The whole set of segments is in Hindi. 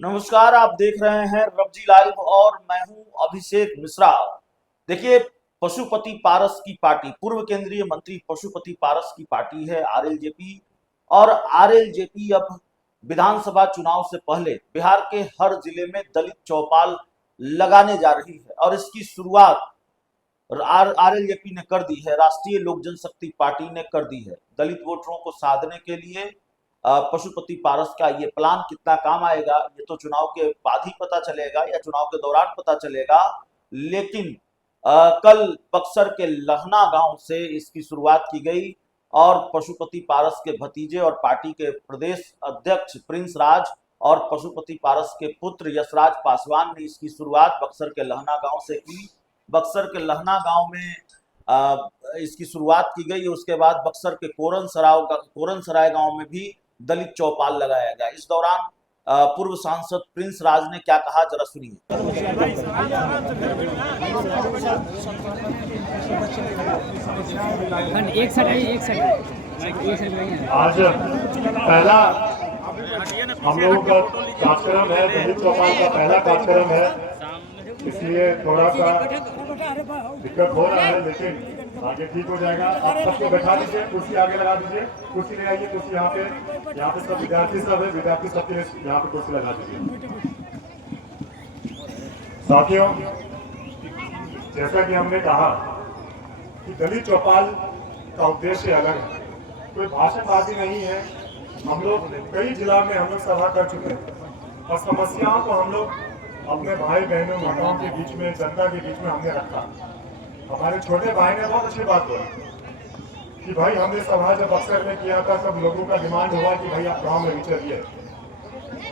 नमस्कार, आप देख रहे हैं रबजी लाइव और मैं हूं अभिषेक मिश्रा। देखिए, पशुपति पारस की पार्टी, पूर्व केंद्रीय मंत्री पशुपति पारस की पार्टी है आरएलजेपी। और आरएलजेपी अब विधानसभा चुनाव से पहले बिहार के हर जिले में दलित चौपाल लगाने जा रही है और इसकी शुरुआत आरएलजेपी ने कर दी है, राष्ट्रीय लोक जनशक्ति पार्टी ने कर दी है। दलित वोटरों को साधने के लिए पशुपति पारस का ये प्लान कितना काम आएगा ये तो चुनाव के बाद ही पता चलेगा या चुनाव के दौरान पता चलेगा। लेकिन कल बक्सर के लहना गांव से इसकी शुरुआत की गई और पशुपति पारस के भतीजे और पार्टी के प्रदेश अध्यक्ष प्रिंस राज और पशुपति पारस के पुत्र यशराज पासवान ने इसकी शुरुआत बक्सर के लहना गांव से की। बक्सर के लहना गांव में इसकी शुरुआत की गई। उसके बाद बक्सर के कोरन सराय गांव में भी दलित चौपाल लगाया गया। इस दौरान पूर्व सांसद प्रिंस राज ने क्या कहा, जरा सुनिए। आज पहला हम लोगों का कार्यक्रम है, दलित चौपाल का पहला कार्यक्रम है, इसलिए थोड़ा सा दिक्कत हो रहा है, लेकिन आगे ठीक हो जाएगा। आप सबको बैठा दीजिए, कुर्सी आगे लगा दीजिए, कुर्सी ले आइए, कुर्सी यहाँ पे सब विद्यार्थी सब है, विद्यार्थी सबके लिए यहाँ पे कुर्सी लगा दीजिए। साथियों, जैसा कि हमने कहा कि दलित चौपाल का उद्देश्य अलग है, कोई भाषणबाजी नहीं है। हम लोग कई जिला में हम लोग सभा कर चुके हैं और समस्याओं को हम लोग अपने भाई बहनों माताओं के बीच में, जनता के बीच में हमने रखा। हमारे छोटे भाई ने बहुत अच्छी बात बोली कि भाई हमने सभा जब बक्सर में किया था सब लोगों का डिमांड हुआ कि भाई आप गाँव में चलिए।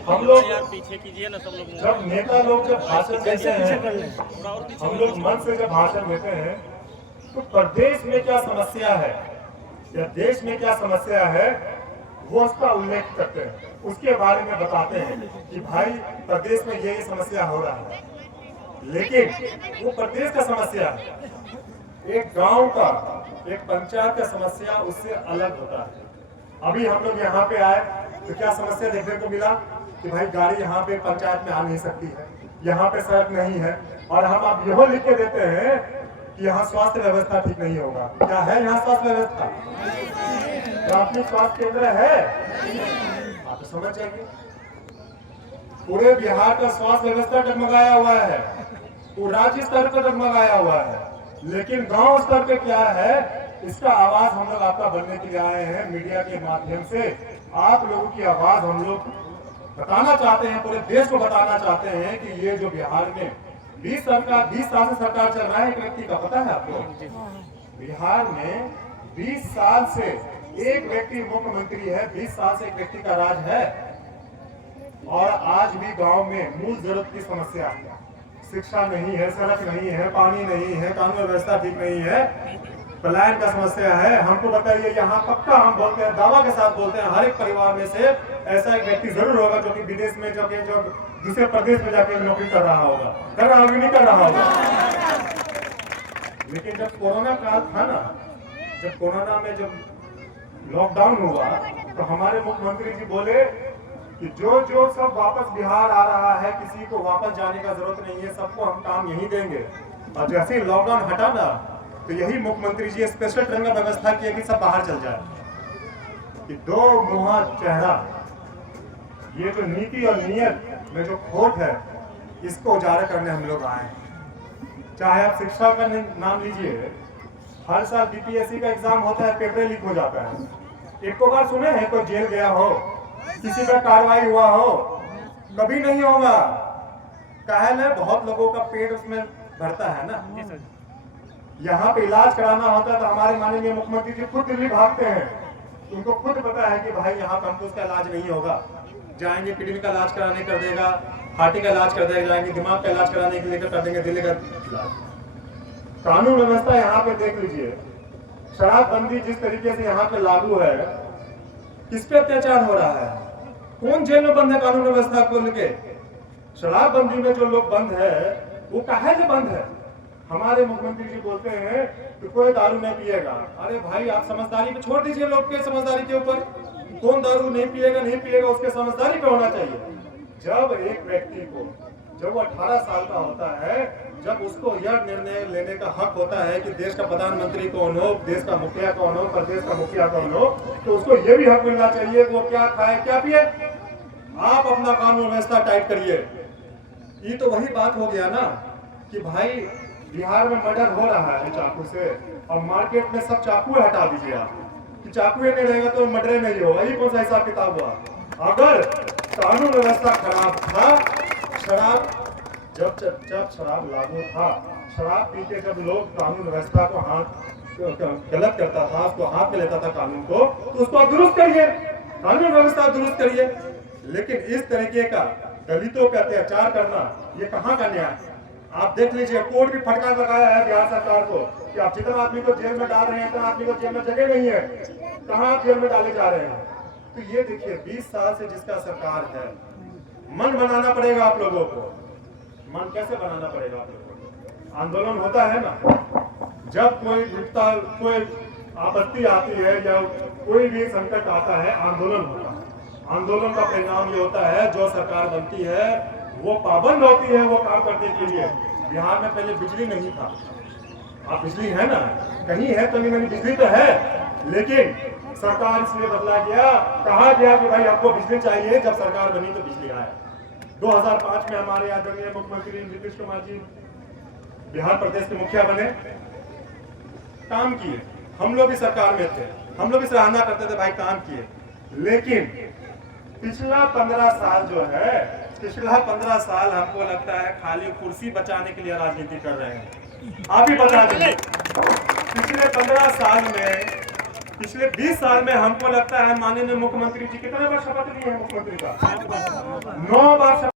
हम लोग पीछे कीजिए ना, सब लोग जब नेता लोग जब भाषण देते हैं, हम लोग मन से जब भाषण देते हैं तो प्रदेश में क्या समस्या है या देश में क्या समस्या है वो उसका उल्लेख करते हैं, उसके बारे में बताते हैं कि भाई प्रदेश में ये समस्या हो रहा है। लेकिन वो प्रदेश का समस्या है, एक गांव का, एक पंचायत का समस्या उससे अलग होता है। अभी हम लोग यहाँ पे आए तो क्या समस्या देखने को मिला कि भाई गाड़ी यहाँ पे पंचायत में आ नहीं सकती है, यहाँ पे सड़क नहीं है, और हम अब यह लिख के देते हैं कि यहाँ स्वास्थ्य व्यवस्था ठीक नहीं होगा। क्या है यहाँ स्वास्थ्य व्यवस्था? प्राथमिक स्वास्थ्य केंद्र है? आप तो समझ जाइए, पूरे बिहार का स्वास्थ्य व्यवस्था डगमगाया हुआ है, वो राज्य स्तर पर डगमगाया हुआ है, लेकिन गांव स्तर पे क्या है, इसका आवाज हम लोग आपका बनने के लिए आए हैं। मीडिया के माध्यम से आप लोगों की आवाज हम लोग बताना चाहते हैं, पूरे देश को बताना चाहते हैं कि ये जो बिहार में 20 साल से सरकार चल रहा है, एक व्यक्ति का पता है आपको? बिहार में 20 साल से एक व्यक्ति मुख्यमंत्री है, 20 साल से एक व्यक्ति का राज है, और आज भी गांव में मूल जरूरत की समस्या है। शिक्षा नहीं है, सड़क नहीं है, पानी नहीं है, कानून व्यवस्था ठीक नहीं है, पलायन का समस्या है। हमको बताइए, यहाँ पक्का हम बोलते हैं, दावा के साथ बोलते हैं, हर एक परिवार में से ऐसा एक व्यक्ति जरूर होगा जो कि विदेश में जो दूसरे प्रदेश में जाके नौकरी कर रहा होगा, कर रहा होगा, नहीं कर रहा होगा। लेकिन जब कोरोना काल था ना, जब कोरोना में जब लॉकडाउन हुआ तो हमारे मुख्यमंत्री जी बोले कि जो सब वापस बिहार आ रहा है, किसी को वापस जाने का जरूरत नहीं है, सबको हम काम यहीं देंगे। और जैसे ही लॉकडाउन हटा ना तो यही मुख्यमंत्री जी स्पेशल ट्रेन का व्यवस्था किया कि सब बाहर चल जाए। कि दो मुहा चेहरा, ये जो नीति और नियत में जो खोट है, इसको उजागर करने हम लोग आए। चाहे आप शिक्षा का नाम लीजिए, हर साल बीपीएससी का एग्जाम होता है, पेपर लीक हो जाता है। एक बार सुने हैं कोई जेल गया हो, किसी पर कार्रवाई हुआ हो? कभी नहीं होगा। काहे ना, बहुत लोगों का पेट उसमें भरता है ना। यहाँ पे इलाज कराना होता है तो हमारे माननीय मुख्यमंत्री जी खुद दिल्ली भागते हैं, उनको खुद पता है कि भाई यहाँ पर उसका इलाज नहीं होगा। जाएंगे किडनी का इलाज कराने कर देगा, हार्ट का इलाज कर देगा, जाएंगे दिमाग का इलाज कराने के लिए कर देंगे दिल्ली का इलाज। कानून व्यवस्था यहाँ पे देख लीजिए, शराबबंदी जिस तरीके से यहाँ पे लागू है, किस पे अत्याचार हो रहा है? कौन जेल में बंद है कानून व्यवस्था को लेके? शराबबंदी में जो लोग बंद है वो काहे से बंद है? हमारे मुख्यमंत्री जी बोलते हैं कि कोई दारू नहीं पिएगा। अरे भाई, आप समझदारी पे छोड़ दीजिए, लोग के समझदारी के ऊपर। कौन दारू नहीं पिएगा उसके समझदारी पे होना चाहिए। जब एक व्यक्ति को, जब वो 18 साल का होता है, जब उसको यह निर्णय लेने का हक होता है कि देश का प्रधानमंत्री कौन हो, देश का मुखिया कौन हो, प्रदेश का मुखिया कौन हो, तो उसको यह भी हक मिलना चाहिए कि वो क्या खाए क्या पिए। आप अपना कानून व्यवस्था टाइट करिए। ये तो वही बात हो गया ना कि भाई बिहार में मर्डर हो रहा है चाकू से, और मार्केट में सब चाकू हटा दीजिए आप, कि चाकू नहीं रहेगा तो मर्डर नहीं होगा। ये कौन सा हिसाब किताब हुआ? अगर कानून व्यवस्था खराब था, शराब जब शराब लागू था, शराब पी के जब लोग कानून व्यवस्था को गलत करता था, उसको हाथ में लेता था कानून को, तो उसको आप दुरुस्त करिए, कानून व्यवस्था दुरुस्त करिए। लेकिन इस तरीके का दलितों पे अत्याचार करना, ये कहाँ का न्याय? आप देख लीजिए, कोर्ट भी फटकार लगाया है बिहार सरकार को कि आप जितना आदमी को जेल में डाल रहे हैं, इतना आदमी को जेल में जगह नहीं है, कहाँ आप जेल में डाले जा रहे हैं? तो ये देखिए, 20 साल से जिसका सरकार है, मन बनाना पड़ेगा आप लोगों को। मन कैसे बनाना पड़ेगा आप लोगों को? आंदोलन होता है ना, जब कोई विपदा, कोई आपत्ति आती है या कोई भी संकट आता है, आंदोलन होता है। आंदोलन का परिणाम ये होता है, जो सरकार बनती है वो पाबंद होती है वो काम करने के लिए। बिहार में पहले बिजली नहीं था, आप बिजली है ना, कहीं है तो नहीं, बिजली तो है, लेकिन सरकार इसलिए बदला गया, कहा गया कि भाई आपको बिजली चाहिए, जब सरकार बनी तो बिजली आया। 2005 में हमारे आदरणीय मुख्यमंत्री नीतीश कुमार जी बिहार प्रदेश के मुखिया बने, काम किए, हम लोग भी सरकार में थे, हम लोग भी सराहना करते थे भाई काम किए। लेकिन पिछला 15 साल जो है, पिछला 15 साल हमको लगता है खाली कुर्सी बचाने के लिए राजनीति कर रहे हैं। आप ही बता दीजिए, पिछले 15 साल में, पिछले 20 साल में हमको लगता है माननीय मुख्यमंत्री जी कितने बार शपथ लिए हैं मुख्यमंत्री का? 9 बार शपथ